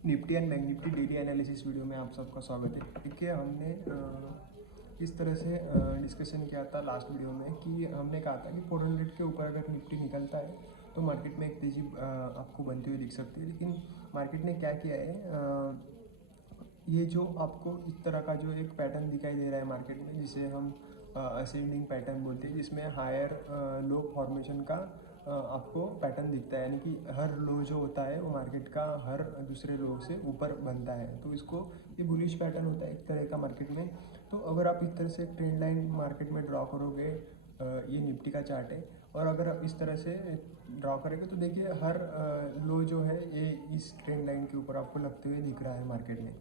Nifty and bank Nifty daily analysis video में आप सबका स्वागत है। देखिए हमने इस तरह से डिस्कशन किया था लास्ट वीडियो में कि हमने कहा था कि 400 के ऊपर अगर निफ्टी निकलता है तो मार्केट में एक तेज़ी आपको बनती हुई दिख सकती है। लेकिन मार्केट ने क्या किया है, ये जो आपको इस तरह का जो एक पैटर्न दिखाई दे रहा है मार्केट में, जिसे हम असेंडिंग पैटर्न बोलते हैं, जिसमें हायर लो फॉर्मेशन का आपको पैटर्न दिखता है। यानी कि हर लो जो होता है वो मार्केट का हर दूसरे लो से ऊपर बनता है, तो इसको ये बुलिश पैटर्न होता है एक तरह का मार्केट में। तो अगर आप इस तरह से ट्रेंड लाइन मार्केट में ड्रॉ करोगे, ये निफ्टी का चार्ट है, और अगर आप इस तरह से ड्रॉ करेंगे तो देखिए हर लो जो है ये इस ट्रेंड लाइन के ऊपर आपको लगते हुए दिख रहा है मार्केट में।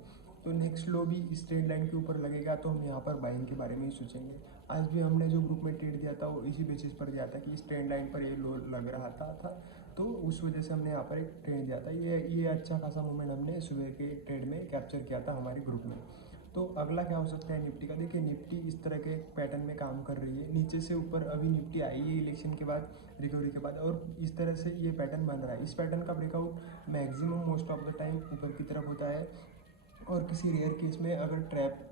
तो नेक्स्ट लो भी इस ट्रेंड लाइन के ऊपर लगेगा, तो हम यहाँ पर बाइंग के बारे में ही सोचेंगे। आज भी हमने जो ग्रुप में ट्रेड दिया था वो इसी बेसिस पर दिया था कि इस ट्रेंड लाइन पर ये लो लग रहा था, तो उस वजह से हमने यहाँ पर एक ट्रेड दिया था। ये अच्छा खासा मूवमेंट हमने सुबह के ट्रेड में कैप्चर किया था हमारे ग्रुप में। तो अगला क्या हो सकता है निफ्टी का? देखिए निफ्टी इस तरह के पैटर्न में काम कर रही है, नीचे से ऊपर अभी निफ्टी आई है इलेक्शन के बाद, रिकवरी के बाद, और इस तरह से ये पैटर्न बन रहा है। इस पैटर्न का breakout maximum most of the time ऊपर की तरफ होता है, और किसी रेयर केस में अगर ट्रैप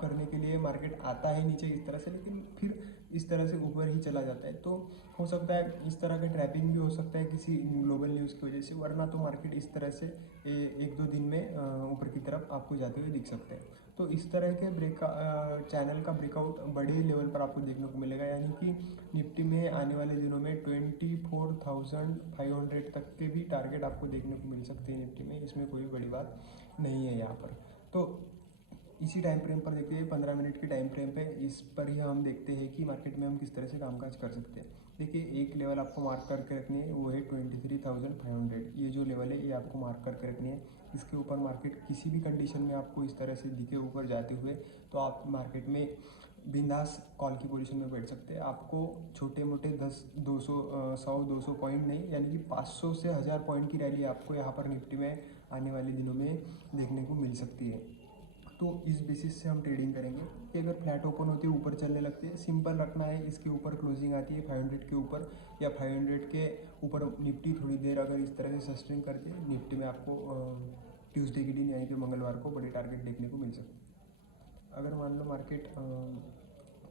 करने के लिए मार्केट आता है नीचे इस तरह से, लेकिन फिर इस तरह से ऊपर ही चला जाता है। तो हो सकता है इस तरह का ट्रैपिंग भी हो सकता है किसी ग्लोबल न्यूज़ की वजह से, वरना तो मार्केट इस तरह से एक दो दिन में ऊपर की तरफ आपको जाते हुए दिख सकते हैं। तो इस तरह के चैनल का ब्रेकआउट बड़े लेवल पर आपको देखने को मिलेगा, यानी कि निफ्टी में आने वाले दिनों में 24,500 तक के भी टारगेट आपको देखने को मिल सकते हैं निफ्टी में। इसमें कोई बड़ी बात नहीं है यहाँ पर। तो इसी टाइम फ्रेम पर देखते हैं, 15 मिनट के टाइम फ्रेम पे, इस पर ही हम देखते हैं कि मार्केट में हम किस तरह से कामकाज कर सकते हैं। देखिए एक लेवल आपको मार्क करके रखनी है, वो है 23,500। ये जो लेवल है ये आपको मार्क करके रखनी है। इसके ऊपर मार्केट किसी भी कंडीशन में आपको इस तरह से दिखे ऊपर जाते हुए, तो आप मार्केट में बिंदास कॉल की पोजीशन में बैठ सकते हैं। आपको छोटे मोटे 10 200 100 200 पॉइंट नहीं, यानी कि 500 से 1000 पॉइंट की रैली आपको यहाँ पर निफ्टी में आने वाले दिनों में देखने को मिल सकती है। तो इस बेसिस से हम ट्रेडिंग करेंगे कि अगर फ्लैट ओपन होती है ऊपर चलने लगती है, सिंपल रखना है। इसके ऊपर क्लोजिंग आती है 500 के ऊपर, या 500 के ऊपर निफ्टी थोड़ी देर अगर इस तरह से सस्टेन करती है, निफ्टी में आपको ट्यूसडे के दिन यानी कि मंगलवार को बड़े टारगेट देखने को मिल सकते हैं। अगर मान लो मार्केट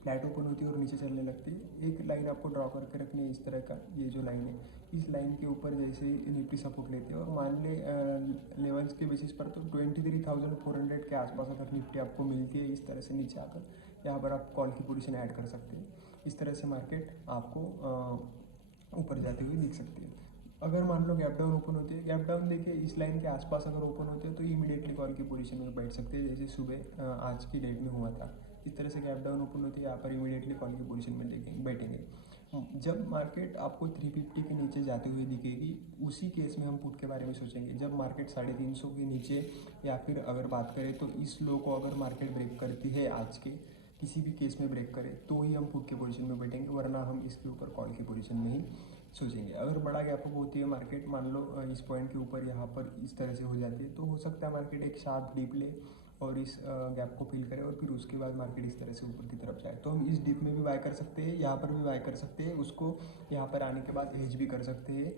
फ्लैट ओपन होती है और नीचे चलने लगती है, एक लाइन आपको ड्रॉ करके रखनी है इस तरह का। ये जो लाइन है, इस लाइन के ऊपर जैसे ही निफ्टी सपोर्ट लेते हैं, और मान ले लेवल्स के बेसिस पर तो 23,400 के आसपास अगर निफ्टी आपको मिलती है इस तरह से नीचे आकर, यहाँ पर आप कॉल की पोजीशन ऐड कर सकते हैं। इस तरह से मार्केट आपको ऊपर जाते हुए दिख सकती है। अगर मान लो गैप डाउन ओपन होती है, गैप डाउन देखिए इस लाइन के आसपास अगर ओपन होते हैं तो इमीडिएटली कॉल की पोजीशन में बैठ सकते हैं, जैसे सुबह आज की डेट में हुआ था। इस तरह से गैप डाउन ओपन होती है, यहाँ पर इमीडिएटली कॉल की पोजीशन में बैठेंगे। जब मार्केट आपको 350 के नीचे जाते हुए दिखेगी, उसी केस में हम पुट के बारे में सोचेंगे। जब मार्केट 350 के नीचे, या फिर अगर बात करें तो इस लो को अगर मार्केट ब्रेक करती है आज के किसी भी केस में ब्रेक करे, तो ही हम पुट के पोजीशन में बैठेंगे, वरना हम इसके ऊपर कॉल की पोजीशन में ही सोचेंगे। अगर बड़ा गैप अप होती है मार्केट, मान लो इस पॉइंट के ऊपर यहाँ पर इस तरह से हो जाती है, तो हो सकता है मार्केट एक शार्प डीप ले और इस गैप को फिल करे, और फिर उसके बाद मार्केट इस तरह से ऊपर की तरफ जाए। तो हम इस डिप में भी बाय कर सकते हैं, यहाँ पर भी बाय कर सकते हैं, उसको यहाँ पर आने के बाद हेज भी कर सकते हैं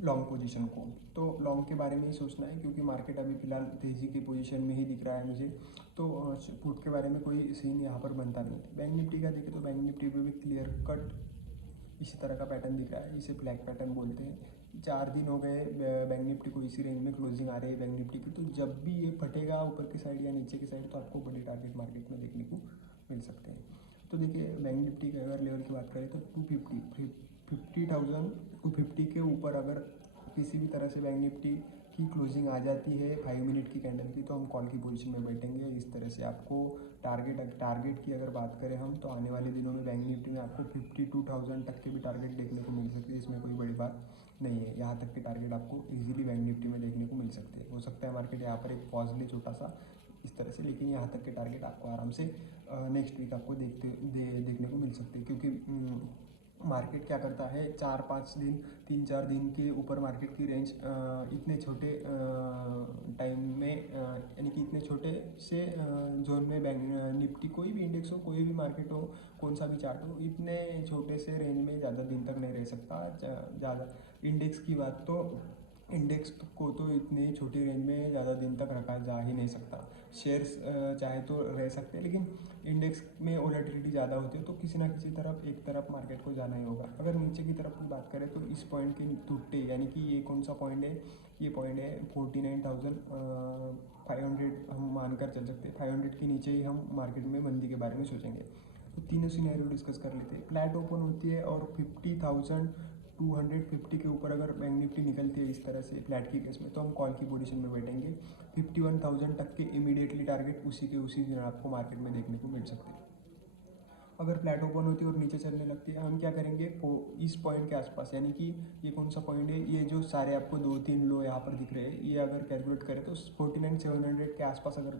लॉन्ग पोजीशन को। तो लॉन्ग के बारे में ही सोचना है, क्योंकि मार्केट अभी फिलहाल तेज़ी की पोजीशन में ही दिख रहा है मुझे। तो पुट के बारे में कोई सीन यहाँ पर बनता नहीं है। बैंक निफ्टी का देखें तो बैंक निफ्टी पे भी क्लियर कट इसी तरह का पैटर्न दिख रहा है, इसे फ्लैग पैटर्न बोलते हैं। 4 दिन हो गए बैंक निफ्टी को इसी रेंज में क्लोजिंग आ रही है बैंक निफ्टी की। तो जब भी ये फटेगा ऊपर की साइड या नीचे की साइड, तो आपको बड़े टारगेट मार्केट में देखने को मिल सकते हैं। तो देखिए बैंक निफ्टी के अगर लेवल की बात करें तो 50,000 के ऊपर अगर किसी भी तरह से बैंक निफ्टी की क्लोजिंग आ जाती है 5 मिनट की कैंडल की, तो हम कॉल की पोजीशन में बैठेंगे। इस तरह से आपको टारगेट की अगर बात करें हम, तो आने वाले दिनों में बैंक निफ्टी में आपको 52,000 तक के भी टारगेट देखने को मिल सकते हैं। इसमें कोई बड़ी बात नहीं है, यहाँ तक के टारगेट आपको इजीली बैंक निफ्टी में देखने को मिल सकते हैं। हो सकता है मार्केट यहाँ पर एक पॉज ले छोटा सा इस तरह से, लेकिन यहाँ तक के टारगेट आपको आराम से नेक्स्ट वीक आपको देखने को मिल सकते हैं। क्योंकि मार्केट क्या करता है, 4-5 दिन 3-4 दिन के ऊपर मार्केट की रेंज इतने छोटे टाइम में, यानी कि इतने छोटे से जोन में बैंक निफ्टी कोई भी इंडेक्स हो, कोई भी मार्केट हो, कौन सा भी चार्ट हो, इतने छोटे से रेंज में ज़्यादा दिन तक नहीं रह सकता। ज़्यादा इंडेक्स की बात तो इंडेक्स को तो इतने छोटी रेंज में ज़्यादा दिन तक रखा जा ही नहीं सकता। शेयर्स चाहे तो रह सकते हैं, लेकिन इंडेक्स में वोलेटिलिटी ज़्यादा होती है, तो किसी ना किसी तरफ एक तरफ मार्केट को जाना ही होगा। अगर नीचे की तरफ की बात करें तो इस पॉइंट के टूटते, यानी कि ये कौन सा पॉइंट है, ये पॉइंट है 49,500 हम मानकर चल सकते हैं। 500 के नीचे ही हम मार्केट में मंदी के बारे में सोचेंगे। तो तीनों सिनेरियो डिस्कस कर लेते हैं। फ्लैट ओपन होती है और 50,250 के ऊपर अगर बैंक निफ्टी निकलती है इस तरह से फ्लैट की केस में, तो हम कॉल की पोजीशन में बैठेंगे। 51,000 तक के इमीडिएटली टारगेट उसी के उसी दिन आपको मार्केट में देखने को मिल सकते हैं। अगर फ्लैट ओपन होती है और नीचे चलने लगती है, हम क्या करेंगे, इस पॉइंट के आसपास, यानी कि ये कौन सा पॉइंट है, ये जो सारे आपको 2-3 लो यहाँ पर दिख रहे हैं, ये अगर कैलकुलेट करें तो 49,700 के आसपास अगर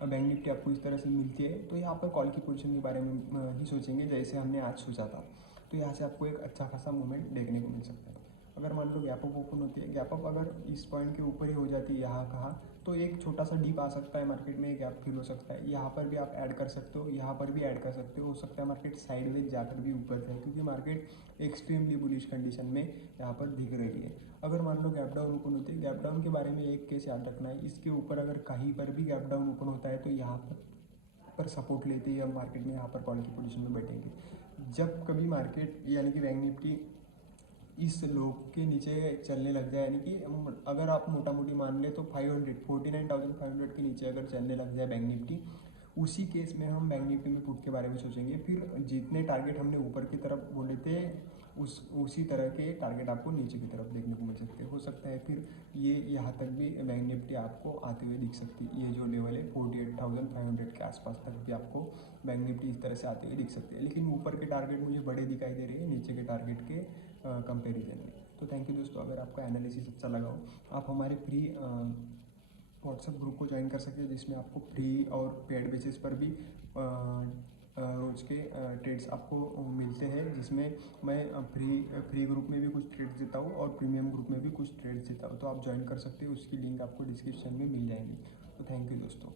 बैंक निफ्टी आपको इस तरह से मिलती है, तो यहाँ पर कॉल की पोजीशन के बारे में ही सोचेंगे जैसे हमने आज सोचा था। तो यहाँ से आपको एक अच्छा खासा मूवमेंट देखने को मिल सकता है। अगर मान लो गैप अप ओपन होती है, गैप अप अगर इस पॉइंट के ऊपर ही हो जाती है यहाँ कहाँ, तो एक छोटा सा डीप आ सकता है मार्केट में, गैप फिल हो सकता है। यहाँ पर भी आप ऐड कर सकते हो, यहाँ पर भी ऐड कर सकते हो सकता है मार्केट साइडवेज जाकर भी ऊपर जाए, क्योंकि मार्केट एक्सट्रीमली बुलिश कंडीशन में यहाँ पर दिख रही है। अगर मान लो गैप डाउन ओपन होती है, गैप डाउन के बारे में एक केस याद रखना है, इसके ऊपर अगर कहीं पर भी गैप डाउन ओपन होता है तो यहाँ पर सपोर्ट लेते ही हम मार्केट में यहाँ पर कॉल की पोजीशन में बैठेंगे। जब कभी मार्केट यानी कि बैंक निफ्टी इस लो के नीचे चलने लग जाए, यानी कि अगर आप मोटा मोटी मान ले तो 49,500 के नीचे अगर चलने लग जाए बैंक निफ्टी, उसी केस में हम बैंक निफ्टी में पुट के बारे में सोचेंगे। फिर जितने टारगेट हमने ऊपर की तरफ बोले थे उसी तरह के टारगेट आपको नीचे की तरफ देखने को मिल सकते हैं। हो सकता है फिर ये यहाँ तक भी बैंक निफ्टी आपको आते हुए दिख सकती है। ये जो लेवल है 48,500 के आसपास तक भी आपको बैंक निफ्टी इस तरह से आते हुए दिख सकते हैं, लेकिन ऊपर के टारगेट मुझे बड़े दिखाई दे रहे हैं नीचे के टारगेट के कंपैरिजन में। तो थैंक यू दोस्तों, अगर आपका एनालिसिस अच्छा लगा हो, आप हमारे फ्री व्हाट्सएप ग्रुप को ज्वाइन कर सकते हैं, जिसमें आपको फ्री और पेड बेसिस पर भी रोज़ के ट्रेड्स आपको मिलते हैं, जिसमें मैं फ्री ग्रुप में भी कुछ ट्रेड्स देता हूँ और प्रीमियम ग्रुप में भी कुछ ट्रेड्स देता हूँ। तो आप ज्वाइन कर सकते हैं, उसकी लिंक आपको डिस्क्रिप्शन में मिल जाएंगी। तो थैंक यू दोस्तों।